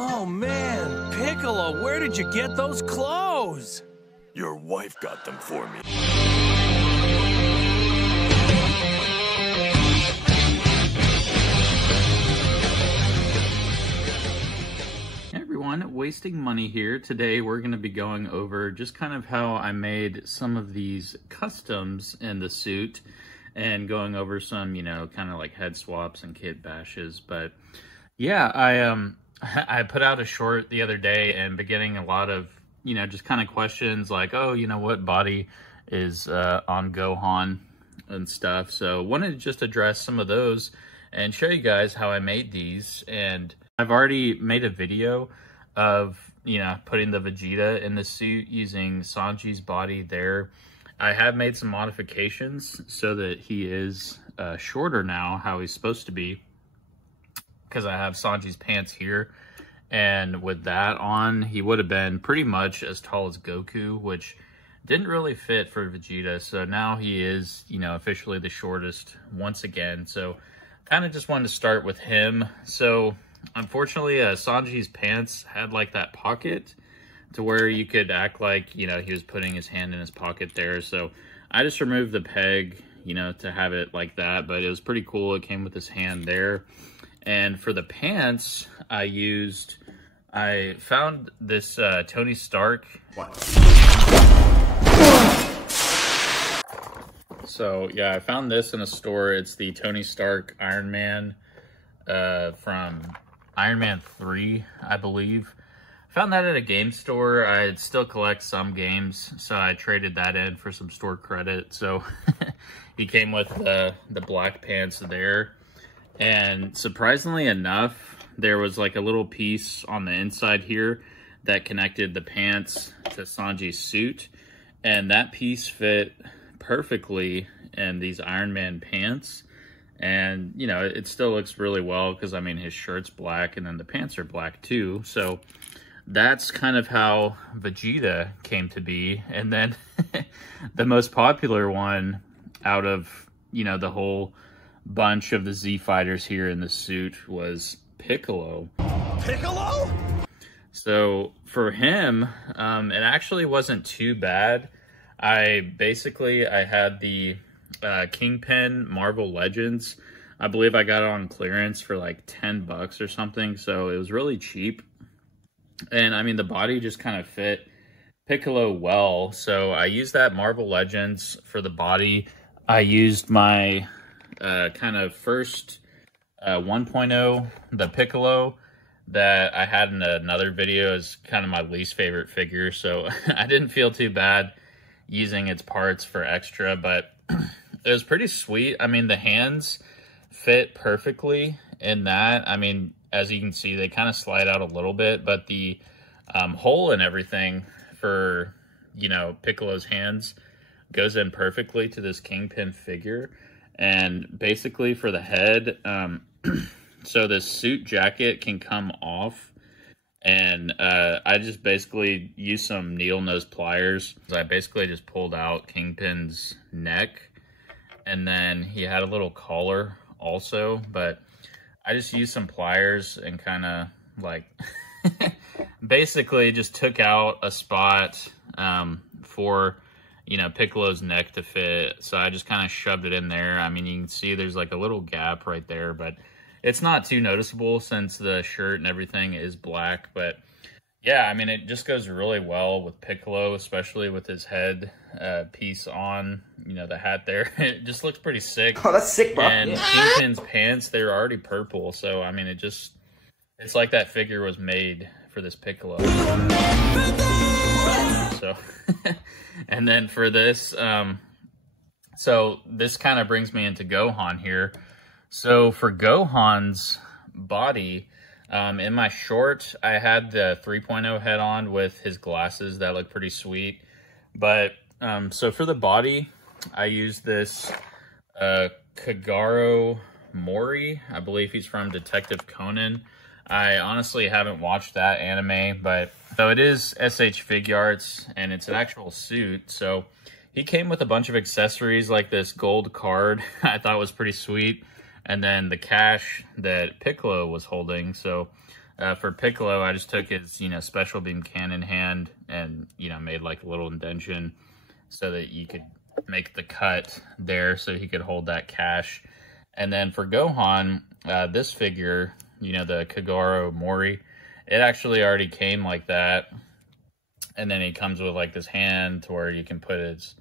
Oh man, Piccolo, where did you get those clothes? Your wife got them for me. Hey everyone, Wasting Money here. Today we're going to be going over just kind of how I made some of these customs in the suit and going over some, you know, kind of like head swaps and kit bashes. But yeah, I put out a short the other day and been getting a lot of, you know, just kind of questions like, oh, you know, what body is on Gohan and stuff. So wanted to just address some of those and show you guys how I made these. And I've already made a video of, you know, putting the Vegeta in the suit using Sanji's body there. I have made some modifications so that he is shorter now, how he's supposed to be, because I have Sanji's pants here. And with that on, he would have been pretty much as tall as Goku, which didn't really fit for Vegeta. So now he is, you know, officially the shortest once again. So kind of just wanted to start with him. So unfortunately, Sanji's pants had like that pocket to where you could act like, you know, he was putting his hand in his pocket there. So I just removed the peg, you know, to have it like that. But it was pretty cool. It came with his hand there. And for the pants, I found this Tony Stark. What? So yeah, I found this in a store. It's the Tony Stark Iron Man from Iron Man 3, I believe. Found that at a game store. I still collect some games, so I traded that in for some store credit. So he came with the black pants there. And surprisingly enough, there was like a little piece on the inside here that connected the pants to Sanji's suit. And that piece fit perfectly in these Iron Man pants. And, you know, it still looks really well because, I mean, his shirt's black and then the pants are black too. So that's kind of how Vegeta came to be. And then the most popular one out of, you know, the whole bunch of the Z fighters here in the suit was Piccolo. Piccolo? So for him, it actually wasn't too bad. I had the Kingpin Marvel Legends. I believe I got it on clearance for like 10 bucks or something. So it was really cheap. And I mean, the body just kind of fit Piccolo well. So I used that Marvel Legends for the body. I used my kind of first 1.0, the Piccolo that I had in another video, is kind of my least favorite figure. So I didn't feel too bad using its parts for extra, but it was pretty sweet. I mean, the hands fit perfectly in that. I mean, as you can see, they kind of slide out a little bit, but the hole and everything for, you know, Piccolo's hands goes in perfectly to this Kingpin figure. And basically for the head, so this suit jacket can come off. And I just basically used some needle nose pliers. I basically just pulled out Kingpin's neck. And then he had a little collar also. But I just used some pliers and kind of like basically just took out a spot for, you know, Piccolo's neck to fit. So I just kind of shoved it in there. I mean, you can see there's like a little gap right there, but it's not too noticeable since the shirt and everything is black. But yeah, I mean, it just goes really well with Piccolo, especially with his head piece on, you know, the hat there. It just looks pretty sick. Oh, that's sick, bro. And Kingpin's pants, they're already purple. So, I mean, it's like that figure was made for this Piccolo. So, and then for this, so this kind of brings me into Gohan here. So for Gohan's body, in my short, I had the 3.0 head on with his glasses. That looked pretty sweet. But, so for the body, I used this Kagero Mori. I believe he's from Detective Conan. I honestly haven't watched that anime, but so it is SH Figuarts, and it's an actual suit. So he came with a bunch of accessories like this gold card I thought was pretty sweet. And then the cash that Piccolo was holding. So For Piccolo, I just took his, special beam cannon hand and, made like a little indention so that you could make the cut there so he could hold that cash. And then for Gohan, this figure, the Kagoro Mori, it actually already came like that. And then he comes with like this hand to where you can put his,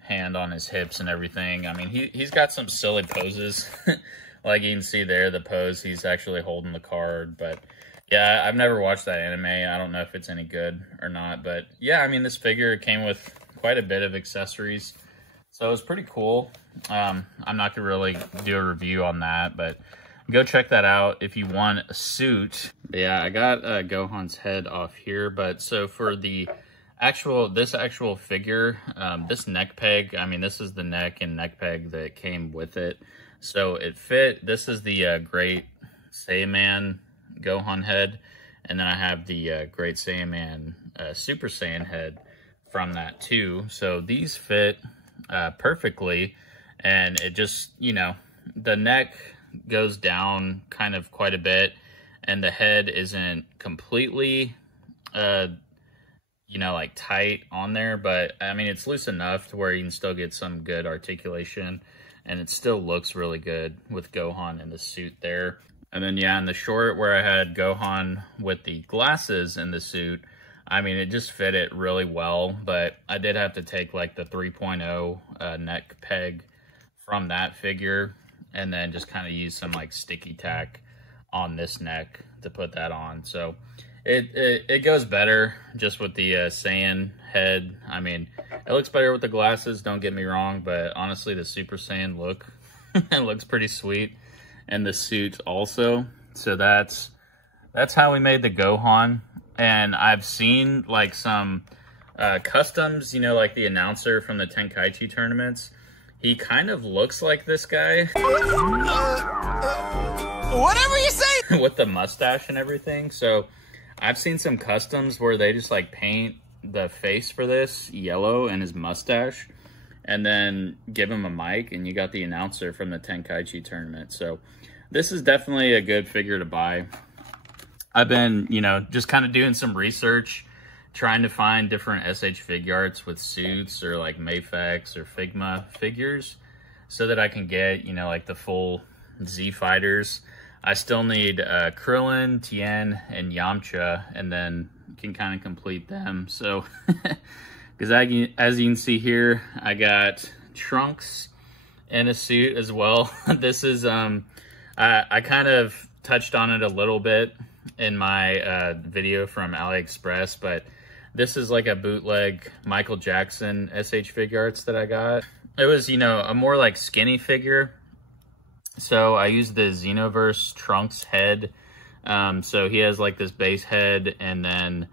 hand on his hips and everything. I mean, he's got some silly poses. Like you can see there, the pose, he's actually holding the card. But yeah, I've never watched that anime. I don't know if it's any good or not. But yeah, I mean, this figure came with quite a bit of accessories. So it was pretty cool. I'm not going to really do a review on that, but go check that out if you want a suit. But yeah, I got Gohan's head off here. But so for the this actual figure, this neck peg, I mean, this is the neck and neck peg that came with it. So it fit. This is the Great Saiyaman Gohan head. And then I have the Great Saiyaman Super Saiyan head from that too. So these fit perfectly. And it just, the neck goes down kind of quite a bit. And the head isn't completely, like tight on there. But I mean, it's loose enough to where you can still get some good articulation. And it still looks really good with Gohan in the suit there. And then, yeah, in the short where I had Gohan with the glasses in the suit, I mean, it just fit it really well. But I did have to take, like, the 3.0 neck peg from that figure. And then just kind of use some, like, sticky tack on this neck to put that on. So it goes better just with the Saiyan head. I mean, it looks better with the glasses, don't get me wrong, but honestly, the Super Saiyan look, it looks pretty sweet. And the suit also. So that's how we made the Gohan. And I've seen like some customs, like the announcer from the Tenkaichi tournaments. He kind of looks like this guy. Whatever you say! With the mustache and everything. So I've seen some customs where they just like paint the face for this yellow and his mustache and then give him a mic, and you got the announcer from the Tenkaichi tournament. So this is definitely a good figure to buy. I've been, just kind of doing some research, trying to find different SH Figuarts with suits or like Mafex or Figma figures so that I can get, like the full Z fighters. I still need Krillin, Tien, and Yamcha, and then can kind of complete them. So, because as you can see here, I got Trunks in a suit as well. This is, I kind of touched on it a little bit in my video from AliExpress, but this is like a bootleg Michael Jackson SH Figuarts that I got. It was, a more like skinny figure. So I used the Xenoverse Trunks head. So he has like this base head and then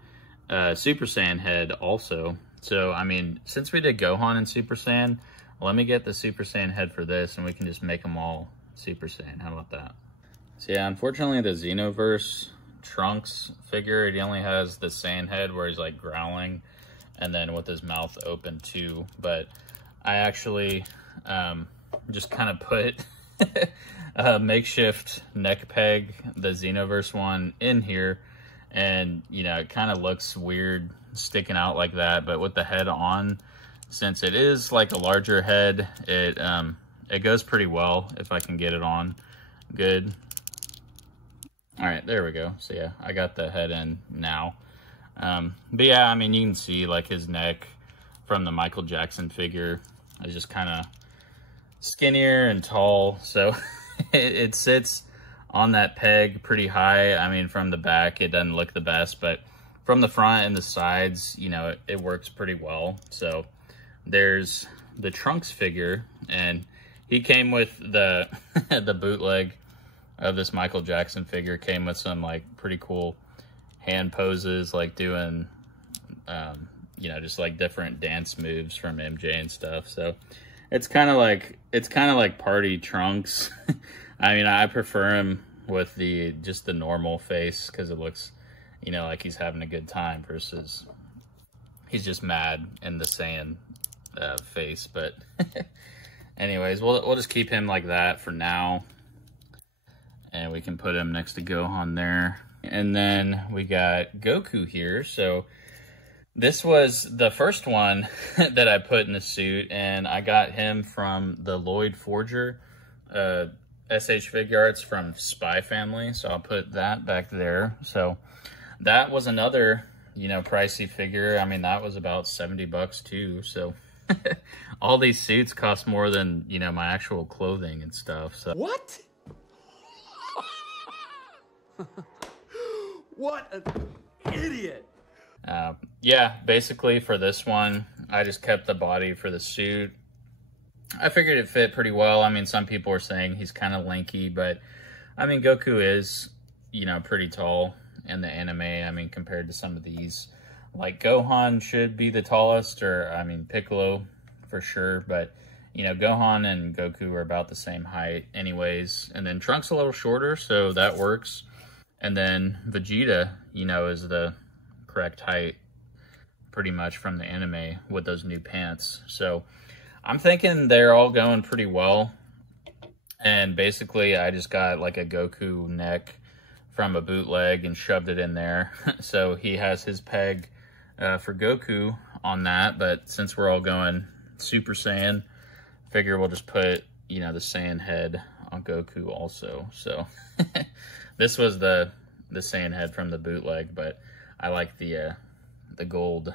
Super Saiyan head also. So, I mean, since we did Gohan and Super Saiyan, let me get the Super Saiyan head for this and we can just make them all Super Saiyan. How about that? So yeah, unfortunately the Xenoverse Trunks figure, he only has the Saiyan head where he's like growling and then with his mouth open too. But I actually just kind of put a makeshift neck peg, the Xenoverse one, in here, and it kind of looks weird sticking out like that, but with the head on, since it is like a larger head, it goes pretty well if I can get it on good. All right, there we go. So yeah, I got the head in now. But yeah, I mean, you can see like his neck from the Michael Jackson figure is just kind of skinnier and tall, so it sits on that peg pretty high. I mean, from the back it doesn't look the best, but from the front and the sides, it works pretty well. So there's the Trunks figure, and he came with the the bootleg of this Michael Jackson figure. Came with some like pretty cool hand poses, like doing just like different dance moves from MJ and stuff. So it's kind of like party Trunks. I mean, I prefer him with just the normal face because it looks, like he's having a good time versus he's just mad in the Saiyan face. But anyways, we'll just keep him like that for now, and we can put him next to Gohan there. And then we got Goku here. So this was the first one that I put in the suit, and I got him from the Lloyd Forger SH Figuarts from Spy Family. So I'll put that back there. So that was another, you know, pricey figure. I mean, that was about 70 bucks too. So all these suits cost more than, you know, my actual clothing and stuff. So What? What an idiot. Yeah, basically for this one, I just kept the body for the suit. I figured it fit pretty well. I mean, some people are saying he's kind of lanky, but I mean, Goku is, you know, pretty tall in the anime. I mean, compared to some of these, like Gohan should be the tallest, or I mean, Piccolo for sure, but you know, Gohan and Goku are about the same height anyways. And then Trunks a little shorter, so that works. And then Vegeta, you know, is the correct height pretty much from the anime with those new pants. So I'm thinking they're all going pretty well. And basically I just got like a Goku neck from a bootleg and shoved it in there. So he has his peg for Goku on that. But since we're all going Super Saiyan, figure we'll just put, you know, the Saiyan head on Goku also. So this was the Saiyan head from the bootleg, but I like the gold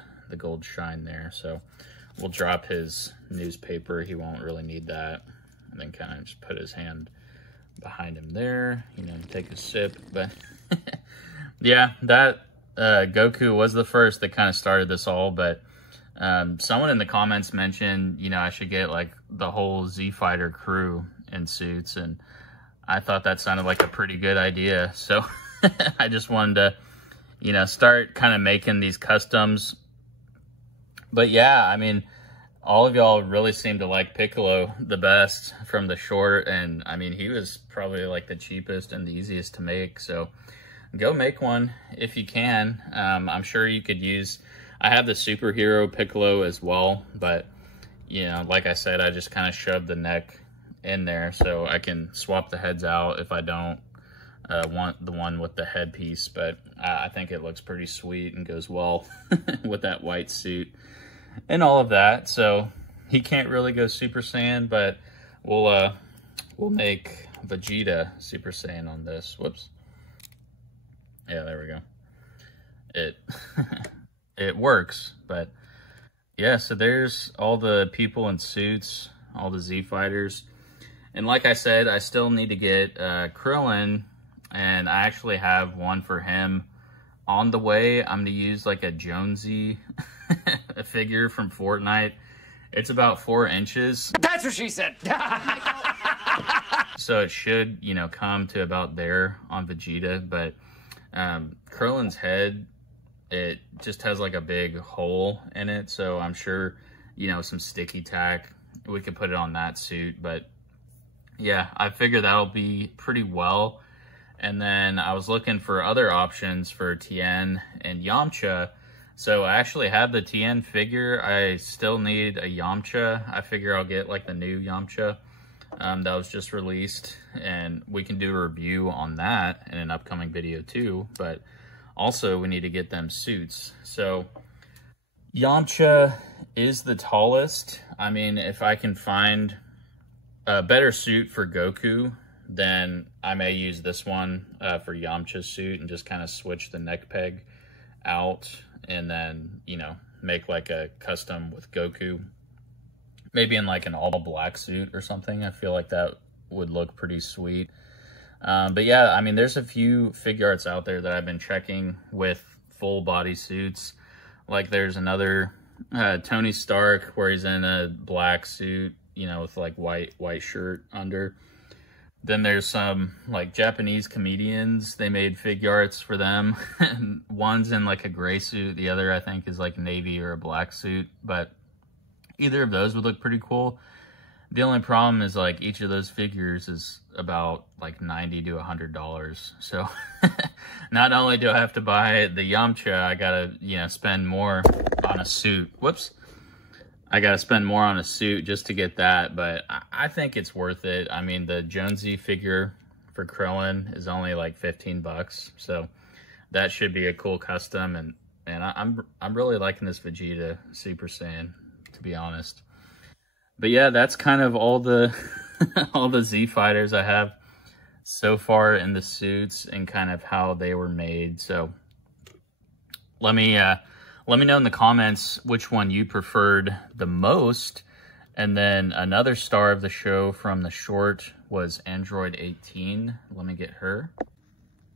shine there. So we'll drop his newspaper. He won't really need that. And then kind of just put his hand behind him there, you know, take a sip. But yeah, that Goku was the first that kind of started this all. But someone in the comments mentioned, you know, I should get like the whole Z Fighter crew in suits, and I thought that sounded like a pretty good idea. So I just wanted to, you know, start kind of making these customs. But yeah, I mean, all of y'all really seem to like Piccolo the best from the short, and I mean, he was probably like the cheapest and the easiest to make. So go make one if you can. I'm sure you could use, I have the superhero Piccolo as well, but you know, like I said, I just kind of shoved the neck in there so I can swap the heads out if I don't want the one with the headpiece. But I think it looks pretty sweet and goes well with that white suit and all of that. So he can't really go Super Saiyan, but we'll make Vegeta Super Saiyan on this. Whoops. Yeah, there we go. It works. But yeah, so there's all the people in suits, all the Z Fighters. And like I said, I still need to get Krillin, and I actually have one for him on the way. I'm going to use like a Jonesy a figure from Fortnite. It's about 4 inches. That's what she said. So it should, you know, come to about there on Vegeta. But Krillin's head, it just has like a big hole in it. So I'm sure, you know, some sticky tack, we could put it on that suit. But yeah, I figure that'll be pretty well. And then I was looking for other options for Tien and Yamcha. So I actually have the Tien figure. I still need a Yamcha. I figure I'll get like the new Yamcha that was just released, and we can do a review on that in an upcoming video too. But also we need to get them suits. So Yamcha is the tallest. I mean, if I can find a better suit for Goku, then I may use this one for Yamcha's suit and just kind of switch the neck peg out, and then, you know, make like a custom with Goku. Maybe in like an all black suit or something. I feel like that would look pretty sweet. But yeah, I mean, there's a few Figuarts out there that I've been checking with full body suits. Like there's another Tony Stark where he's in a black suit, you know, with like white shirt under. Then there's some like Japanese comedians. They made Figuarts for them. One's in like a gray suit. The other, I think, is like navy or a black suit. But either of those would look pretty cool. The only problem is like each of those figures is about like $90 to $100. So not only do I have to buy the Yamcha, I gotta, you know, spend more on a suit. Whoops. I gotta spend more on a suit just to get that, but I think it's worth it. I mean, the Jonesy figure for Krillin is only like 15 bucks. So that should be a cool custom. And I'm really liking this Vegeta Super Saiyan, to be honest. But yeah, that's kind of all the all the Z fighters I have so far in the suits and kind of how they were made. So let me know in the comments which one you preferred the most. And then another star of the show from the short was Android 18. Let me get her.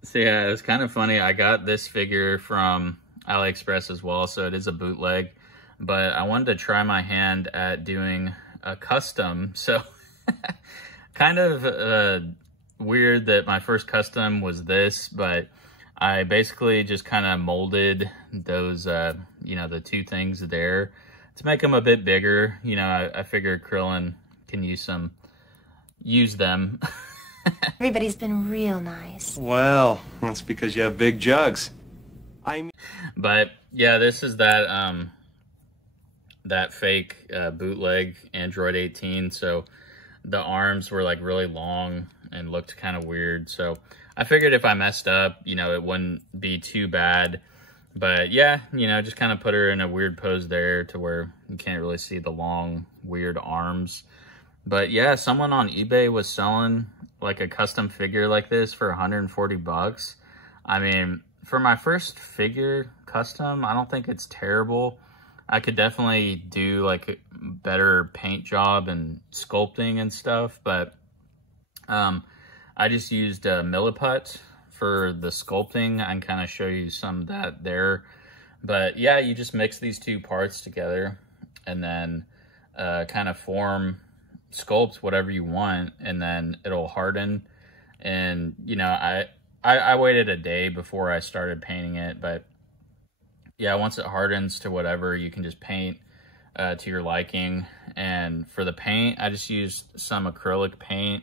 So yeah, it was kind of funny. I got this figure from AliExpress as well, so it is a bootleg. But I wanted to try my hand at doing a custom. So kind of weird that my first custom was this, but I basically just kind of molded those, you know, the two things there to make them a bit bigger. You know, I figured Krillin can use them. Everybody's been real nice. Well, that's because you have big jugs. But yeah, this is that that fake bootleg Android 18. So the arms were like really long and looked kind of weird. So I figured if I messed up, you know, it wouldn't be too bad. But yeah, you know, just kind of put her in a weird pose there to where you can't really see the long, weird arms. But yeah, someone on eBay was selling like a custom figure like this for 140 bucks. I mean, for my first figure custom, I don't think it's terrible. I could definitely do like a better paint job and sculpting and stuff, but I just used Milliput for the sculpting. I can kind of show you some of that there. But yeah, you just mix these two parts together and then kind of sculpt whatever you want, and then it'll harden. And you know, I waited a day before I started painting it, but yeah, once it hardens to whatever, you can just paint to your liking. And for the paint, I just used some acrylic paint.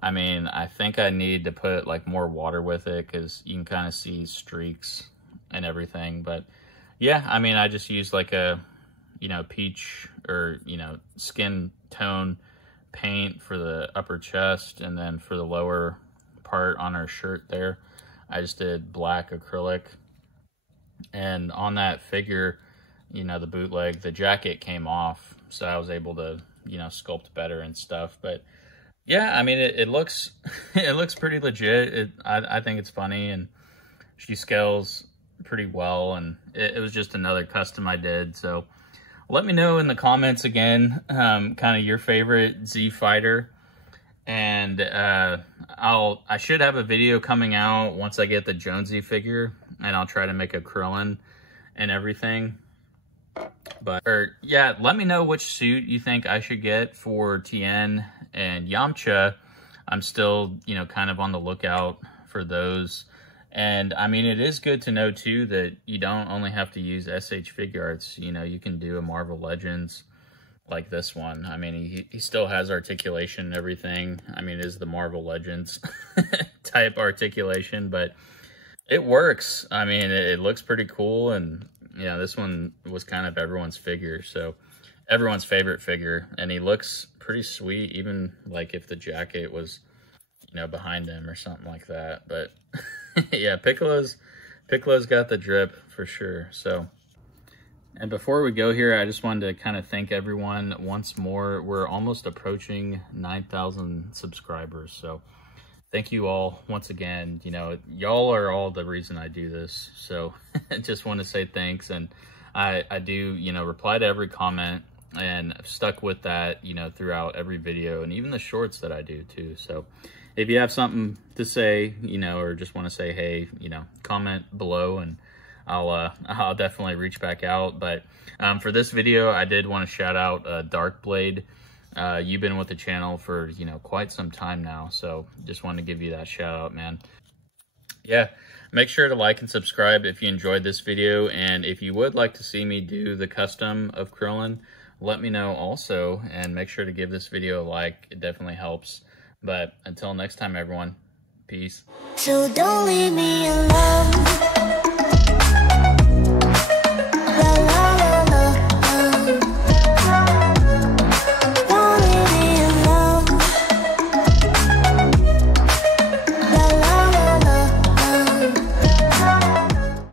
I mean, I think I need to put like more water with it because you can kind of see streaks and everything. But yeah, I mean, I just used like a, you know, peach or, you know, skin tone paint for the upper chest, and then for the lower part on her shirt there, I just did black acrylic. And on that figure, you know, the bootleg, the jacket came off, so I was able to, you know, sculpt better and stuff. But yeah, I mean, it looks it looks pretty legit. I think it's funny, and she scales pretty well, and it was just another custom I did. So let me know in the comments again, kind of your favorite Z fighter. And I should have a video coming out once I get the Jonesy figure, and I'll try to make a Krillin and everything. But yeah, let me know which suit you think I should get for Tien and Yamcha. I'm still, you know, kind of on the lookout for those. And I mean, it is good to know too that you don't only have to use SH Figuarts. You know, you can do a Marvel Legends like this one. I mean, he still has articulation and everything. I mean, it is the Marvel Legends type articulation, but it works. I mean, it looks pretty cool. And yeah, this one was kind of everyone's figure, so everyone's favorite figure. And he looks pretty sweet, even like if the jacket was, you know, behind him or something like that. But yeah, Piccolo's got the drip for sure. So, and before we go here, I just wanted to kind of thank everyone once more. We're almost approaching 9,000 subscribers. So thank you all once again. You know, y'all are all the reason I do this. So I just want to say thanks. And I do, you know, reply to every comment, and I've stuck with that, you know, throughout every video and even the shorts that I do too. So if you have something to say, you know, or just want to say, hey, you know, comment below, and I'll definitely reach back out. But for this video, I did want to shout out Darkblade. You've been with the channel for, you know, quite some time now, so just wanted to give you that shout out, man. Yeah, make sure to like and subscribe if you enjoyed this video, and if you would like to see me do the custom of Krillin, let me know also, and make sure to give this video a like. It definitely helps. But until next time, everyone, peace. So don't leave me alone.